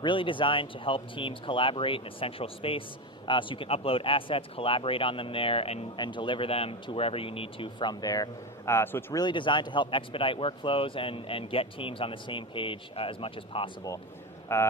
really designed to help teams collaborate in a central space, so you can upload assets, collaborate on them there, and deliver them to wherever you need to from there. So it's really designed to help expedite workflows and get teams on the same page as much as possible.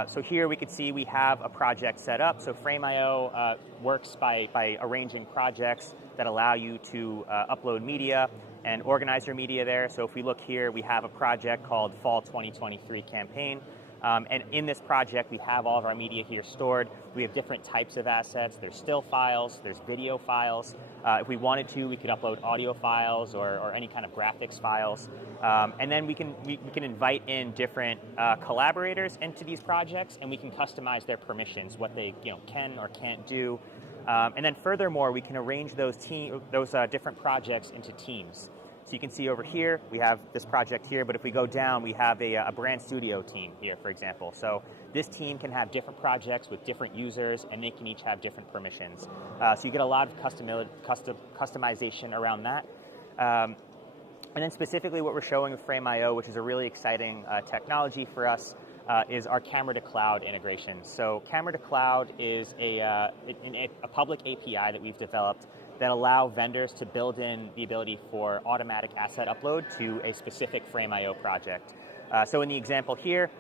So here we could see we have a project set up. So Frame.io works by arranging projects that allow you to upload media and organize your media there. So if we look here, we have a project called Fall 2023 Campaign. And in this project, we have all of our media here stored. We have different types of assets. There's still files, there's video files. If we wanted to, we could upload audio files or any kind of graphics files. And then we can invite in different collaborators into these projects, and we can customize their permissions, what they can or can't do. And then furthermore, we can arrange those different projects into teams. So you can see over here, we have this project here, but if we go down, we have a brand studio team here, for example. So this team can have different projects with different users, and they can each have different permissions. So you get a lot of customization around that. And then specifically what we're showing with Frame.io, which is a really exciting technology for us, is our camera to cloud integration. So camera to cloud is a public API that we've developed that allow vendors to build in the ability for automatic asset upload to a specific Frame.io project. So in the example here,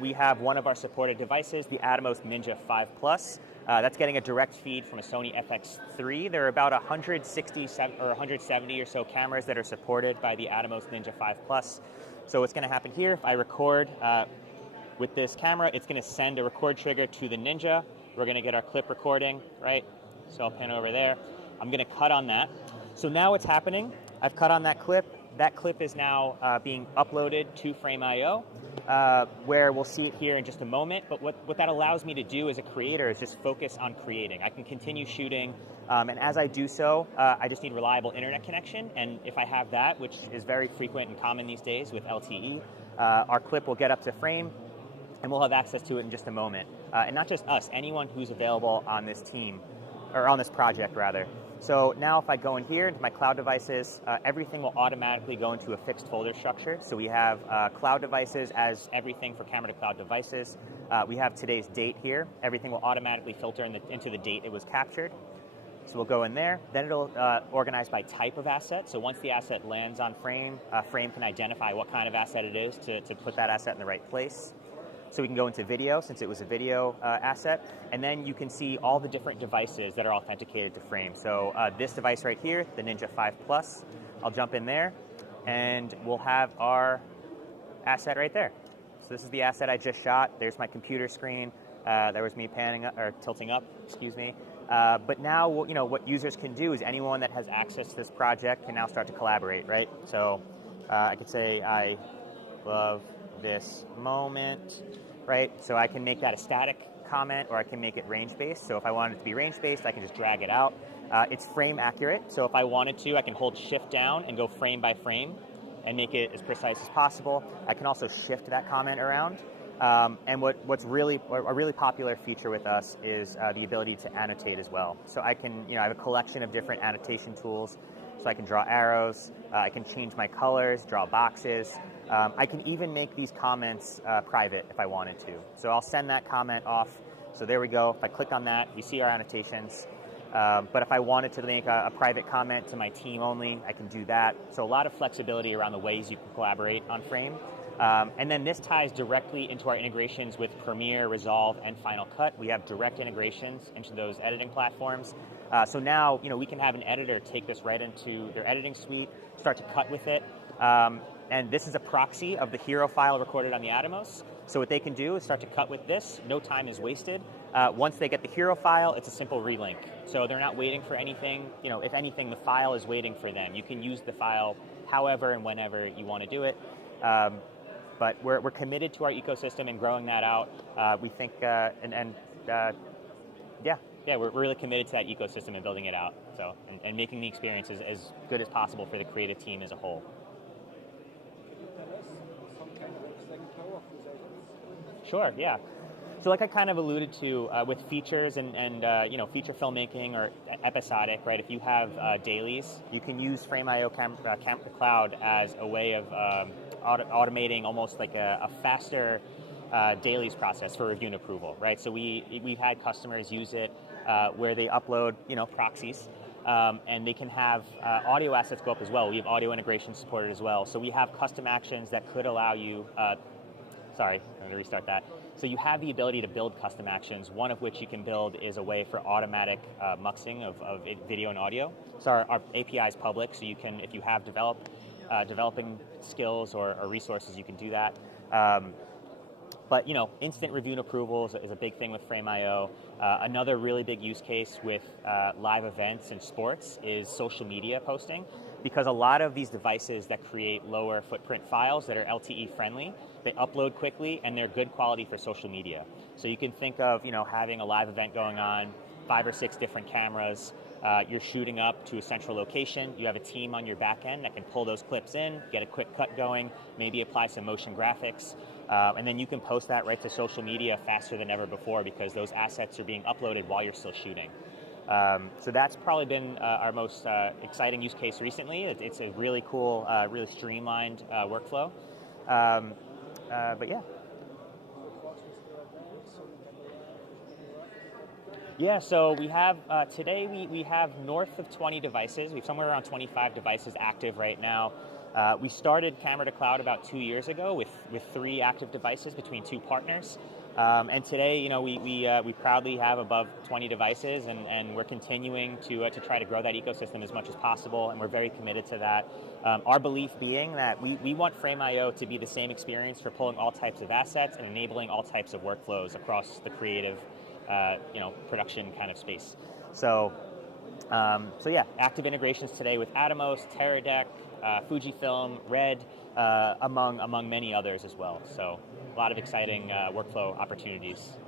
we have one of our supported devices, the Atomos Ninja 5 Plus. That's getting a direct feed from a Sony FX3. There are about 160 or 170 or so cameras that are supported by the Atomos Ninja 5 Plus. So what's going to happen here, if I record with this camera, it's going to send a record trigger to the Ninja. We're going to get our clip recording, right? So I'll pan over there. I'm going to cut on that. So now what's happening, I've cut on that clip. That clip is now being uploaded to Frame.io, where we'll see it here in just a moment. But what that allows me to do as a creator is just focus on creating. I can continue shooting, and as I do so, I just need reliable internet connection. And if I have that, which is very frequent and common these days with LTE, our clip will get up to Frame, and we'll have access to it in just a moment. And not just us, anyone who's available on this team, or on this project rather. So now if I go in here into my cloud devices, everything will automatically go into a fixed folder structure. So we have cloud devices as everything for camera to cloud devices. We have today's date here. Everything will automatically filter into the date it was captured. So we'll go in there. Then it'll organize by type of asset. So once the asset lands on Frame, Frame can identify what kind of asset it is to put that asset in the right place. So we can go into video, since it was a video asset, and then you can see all the different devices that are authenticated to Frame. So this device right here, the Ninja 5 Plus, I'll jump in there, and we'll have our asset right there. So this is the asset I just shot. There's my computer screen. There was me panning up, or tilting up, excuse me. But now, what users can do is anyone that has access to this project can now start to collaborate, right? So I could say, I love this moment, right? So I can make that a static comment, or I can make it range-based. So if I want it to be range-based, I can just drag it out. It's frame accurate, so if I wanted to, I can hold shift down and go frame by frame and make it as precise as possible. I can also shift that comment around. And what's really a really popular feature with us is the ability to annotate as well. So I can, I have a collection of different annotation tools. So I can draw arrows, I can change my colors, draw boxes. I can even make these comments private if I wanted to. So I'll send that comment off. So there we go. If I click on that, you see our annotations. But if I wanted to make a private comment to my team only, I can do that. So a lot of flexibility around the ways you can collaborate on Frame. And then this ties directly into our integrations with Premiere, Resolve, and Final Cut. We have direct integrations into those editing platforms. So now, we can have an editor take this right into their editing suite, start to cut with it. And this is a proxy of the hero file recorded on the Atomos. So what they can do is start to cut with this. No time is wasted. Once they get the hero file, it's a simple relink. So they're not waiting for anything. If anything, the file is waiting for them. You can use the file however and whenever you want to do it. But we're committed to our ecosystem and growing that out. We think, we're really committed to that ecosystem and building it out. So, and making the experience as good as possible for the creative team as a whole. Sure, yeah. So like I kind of alluded to with features and feature filmmaking or episodic, right? If you have dailies, you can use Frame.io Cloud as a way of automating almost like a faster dailies process for review and approval, right? So we've had customers use it where they upload, proxies, and they can have audio assets go up as well. We have audio integration supported as well. So we have custom actions that could allow you, sorry, I'm going to restart that. So you have the ability to build custom actions, one of which you can build is a way for automatic muxing of video and audio. So our API is public, so you can, if you have developing skills or resources, you can do that. But instant review and approval is a big thing with Frame.io. Another really big use case with live events and sports is social media posting, because a lot of these devices that create lower footprint files that are LTE friendly, they upload quickly and they're good quality for social media. So you can think of having a live event going on, 5 or 6 different cameras. You're shooting up to a central location. You have a team on your back end that can pull those clips in, get a quick cut going, maybe apply some motion graphics, and then you can post that right to social media faster than ever before because those assets are being uploaded while you're still shooting. So that's probably been our most exciting use case recently. It's a really cool, really streamlined workflow. But yeah. Yeah, so we have, today we have north of 20 devices. We have somewhere around 25 devices active right now. We started Camera to Cloud about 2 years ago with 3 active devices between 2 partners. And today, we proudly have above 20 devices, and we're continuing to try to grow that ecosystem as much as possible, and we're very committed to that. Our belief being that we want Frame.io to be the same experience for pulling all types of assets and enabling all types of workflows across the creative production kind of space. So yeah, active integrations today with Atomos, Teradek, Fujifilm, Red, among many others as well. So a lot of exciting workflow opportunities.